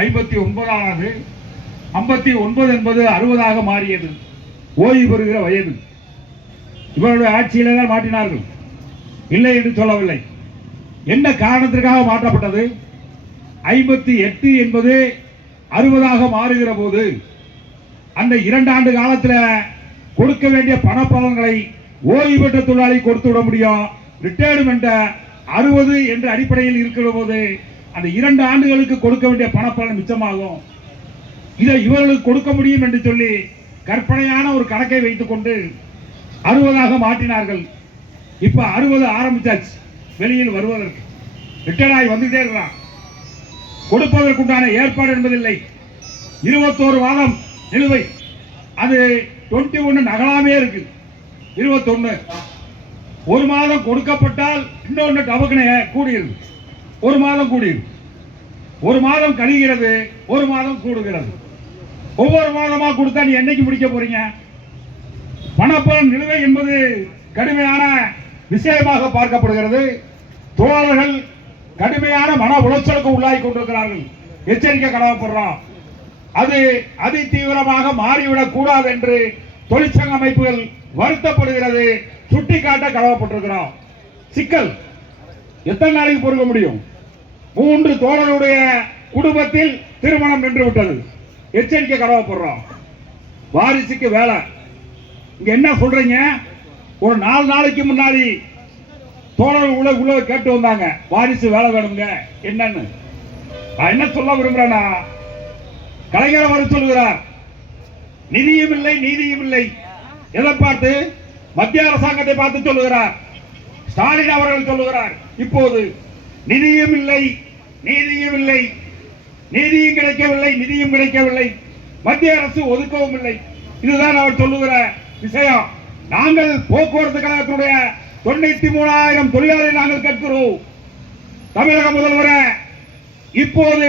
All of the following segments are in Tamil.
59 59 என்பது 60 மாறியது. ஓய்வு பெறுகிற வயது. இவருடைய ஆட்சியிலே தான் மாற்றினார்கள், இல்லை என்று சொல்லவில்லை. என்ன காரணத்திற்காக மாற்றப்பட்டது? 58 என்பது 60 மாறுகிற போது அந்த 2 ஆண்டு காலத்தில் கொடுக்க வேண்டிய பணப்பலன்களை ஓய்வு பெற்ற தொழிலாளி கொடுத்து விட முடியும். ரிட்டையர்மெண்ட் 60 என்ற அடிப்படையில் இருக்கிற போது அந்த 2 ஆண்டுகளுக்கு கொடுக்க வேண்டிய பணப்பலன் மிச்சமாகும். இதை இவர்களுக்கு கொடுக்க முடியும் என்று சொல்லி கற்பனையான ஒரு கணக்கை வைத்துக் கொண்டு 60 மாற்றினார்கள். இப்ப 60 ஆரம்பிச்சாச்சு. வெளியில் வருவதற்கு ரிட்டையர் ஆகி வந்துட்டே இருக்கிறான். கொடுப்பதற்குண்டான ஏற்பாடு என்பதில்லை. 21 மாதம் நிலுவை, அது 21 நகலாமே இருக்கு. 21 ஒரு மாதம் கொடுக்கப்பட்டால் இன்னொன்று டபக்குனே கூடியிருக்கு. ஒரு மாதம் கூடியிருக்கு. ஒரு மாதம் கழிகிறது, ஒரு மாதம் கூடுகிறது. ஒவ்வொரு மாதமா கொடுத்தா நீ என்னைக்கு முடிக்க போறீங்க? பணப்பலன் நிலுவை என்பது கடுமையான விஷயமாக பார்க்கப்படுகிறது. தோழர்கள் கடுமையான மன உளைச்சலுக்கு உள்ளாகி கொண்டிருக்கிறார்கள். எச்சரிக்கை கடமைப்படுறோம். அது அதி தீவிரமாக மாறிவிடக் கூடாது என்று தொழிற்சங்க அமைப்புகள் வருத்தப்படுகிறது. சுட்டிக்காட்ட கடமைப்பட்டிருக்கிறோம். சிக்கல் எத்தனை நாளைக்கு பொறுக்க முடியும்? 3 தோழருடைய குடும்பத்தில் திருமணம் நின்று விட்டது. எச்சரிக்கை கடமைப்படுறோம். வாரிசுக்கு வேலை. இங்க என்ன சொல்றீங்க? ஒரு 4 நாளைக்கு முன்னாடி தோழர்கள் உள்ள கேட்டு வந்தாங்க, வாரிசு வேலை வேணுங்க என்னன்னு. நான் என்ன சொல்ல விரும்புறேன்னா, கலைஞர் அவர் சொல்லுகிறார், நிதியும் இல்லை நீதியும் இல்லை. எதை பார்த்து? மத்திய அரசாங்கத்தை பார்த்து சொல்லுகிறார். ஸ்டாலின் அவர்கள் சொல்லுகிறார், இப்போது நிதியும் இல்லை நீதியும் இல்லை, நீதியும் கிடைக்கவில்லை நிதியும் கிடைக்கவில்லை, மத்திய அரசு ஒதுக்கவும் இல்லை. இதுதான் அவர் சொல்லுகிற விஷயம். நாங்கள் போக்குவரத்து கழகத்தினுடைய 93,000 தொழிலாளர்கள் நாங்கள் கேட்கிறோம். தமிழக முதல்வரை, இப்போது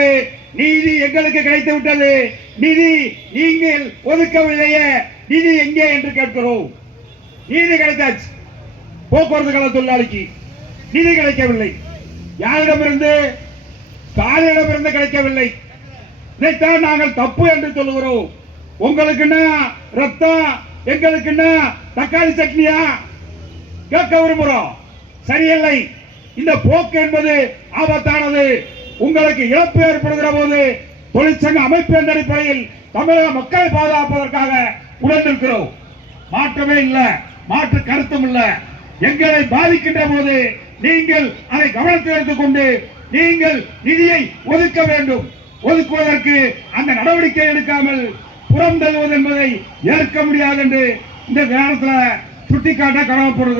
நீதி எங்களுக்கு கிடைத்து விட்டது, நிதி நீங்கள் ஒதுக்கவில்லையே, நிதி எங்கே என்று கேட்கிறோம். நீதி கிடைத்தாச்சு. போக்குவரத்து கழக தொழிலாளிக்கு நிதி கிடைக்கவில்லை. யாரிடமிருந்து? ஸ்டாலினிடமிருந்து கிடைக்கவில்லை. இதைத்தான் நாங்கள் தப்பு என்று சொல்லுகிறோம். உங்களுக்குன்னா ரத்தம், எங்களுக்குன்னா தக்காளி சட்னியா கேட்க விரும்புகிறோம். சரியில்லை. இந்த போக்கு என்பது ஆபத்தானது. உங்களுக்கு இழப்பு ஏற்படுகிற போது தொழிற்சங்க அமைப்பு என்ற அடிப்படையில் தமிழக மக்களை பாதுகாப்பதற்காக உடன் நிற்கிறோம். மாற்றமே இல்லை, மாற்று கருத்தும் இல்லை. எங்களை பாதிக்கின்ற போது நீங்கள் அதை கவனத்தில் எடுத்துக்கொண்டு நீங்கள் நிதியை ஒதுக்க வேண்டும். ஒதுக்குவதற்கு அந்த நடவடிக்கை எடுக்காமல் புறம் தள்ளுவது என்பதை ஏற்க முடியாது என்று இந்த நேரத்தில் சுட்டிக்காட்ட கடமைப்படுகிறோம்.